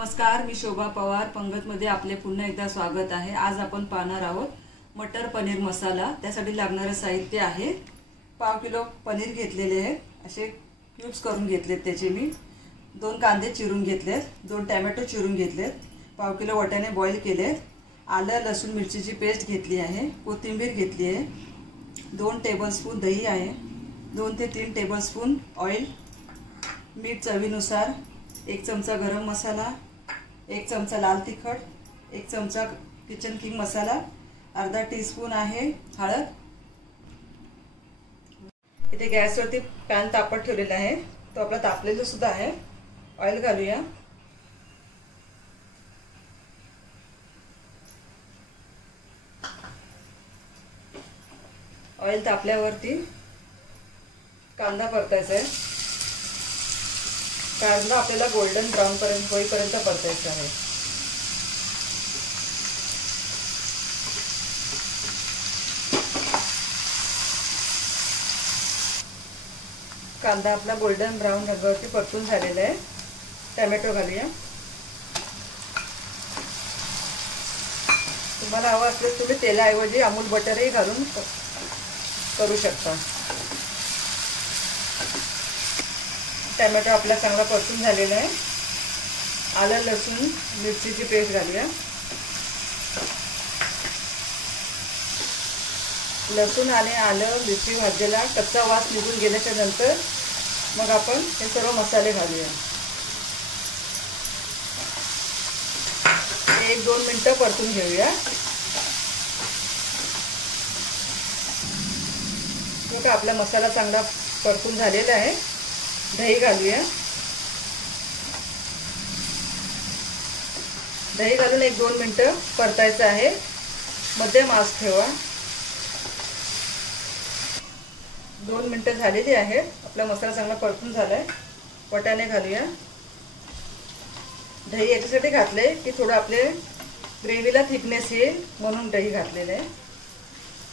नमस्कार, मी शोभा पवार पंगतमध्ये आपले पुन्हा एकदा स्वागत आहे। आज आपण पाहणार आहोत मटर पनीर मसाला। त्यासाठी लागणारे साहित्य आहे पाव किलो पनीर घेतलेले आहे, असे क्यूब्स करून घेतलेत। त्याचे मी 2 कांदे चिरून घेतलेत, 2 टोमॅटो चिरून घेतलेत, पाव किलो वाटाणे बॉईल केलेत, आलं लसूण मिरचीची पेस्ट घेतली आहे, कोथिंबीर घेतली आहे, 2 टेबलस्पून दही आहे, 2 ते 3 टेबलस्पून ऑइल, मीठ चवीनुसार, 1 चमचा गरम मसाला, 1 चमचा लाल तिखट, 1 चमचा किचन किंग मसाला, अर्धा टीस्पून आहे हळद। इथे गॅसवरती पॅन तापत ठेवलेला आहे, तो आपला तापलेला सुद्धा आहे। ऑइल घालूया। ऑइल तापल्यावरती कांदा परतायचा आहे। कांदा आपल्याला गोल्डन ब्राउन होईपर्यंत परतायचा आहे। कांदा आपला गोल्डन ब्राउन रंगावरती परतून झालेला आहे। टोमॅटो घालूया। तुम्हाला हवं असल्यास तुम्ही तेलाऐवजी अमूल बटरही घालून करू शकता। टोमॅटो आपला चांगला परतून झालेला आहे। आलं लसूण मिरचीची पेस्ट घालूया। लसूण आणि आलं मिरची भाजलेला कच्चा वास निघून गेल्याच्या नंतर मग आपण हे सर्व मसाले घालूया। 1-2 मिनिटं परतून घेऊया। बघा आपला मसाला चांगला परतून झालेला आहे। दही घालूया। दही घालून 1-2 मिनिटं परतायचं आहे। मध्यम आच ठेवा। 2 मिनिटं झालेली आहेत। आपला मसाला चांगला परतून झालाय। वाटाणे घालूया। दही याच्यासाठी घातले की थोडं आपले ग्रेव्हीला थिकनेस येईल म्हणून दही घातलेलं आहे।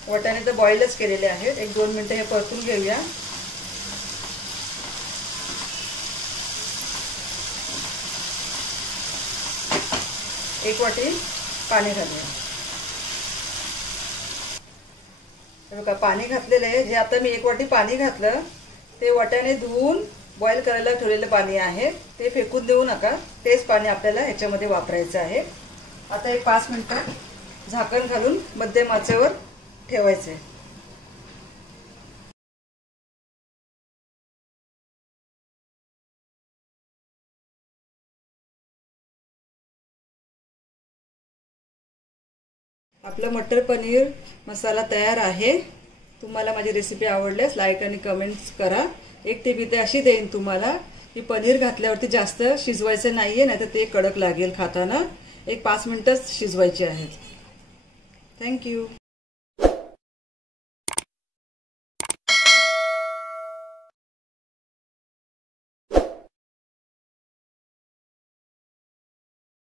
वाटाणे तर बॉईलच केलेले आहेत। 1-2 मिनिटं हे परतून घेऊया। एक वाटी पाणी घालूया। बघा पाणी घातलेलं आहे। जे आता मी 1 वाटी पाणी घातलं ते वाटाणे धुवून बॉईल करायला ठेवलेलं पाणी आहे, ते फेकून देऊ नका। तेच पाणी आपल्याला ह्याच्यामध्ये वापरायचं आहे। आता 5 मिनिटं झाकण घालून मध्यम आचेवर ठेवायचे। आपला मटर पनीर मसाला तयार आहे। तुम्हाला माझी रेसिपी आवडल्यास लाईक आणि कमेंट्स करा। एक टिप इथे अशी देईन तुम्हाला की पनीर घातल्यावरती जास्त शिजवायचं नाहीये, नाहीतर ते कडक लागेल खाताना। 5 मिनिटच शिजवायचे आहेत। Thank you.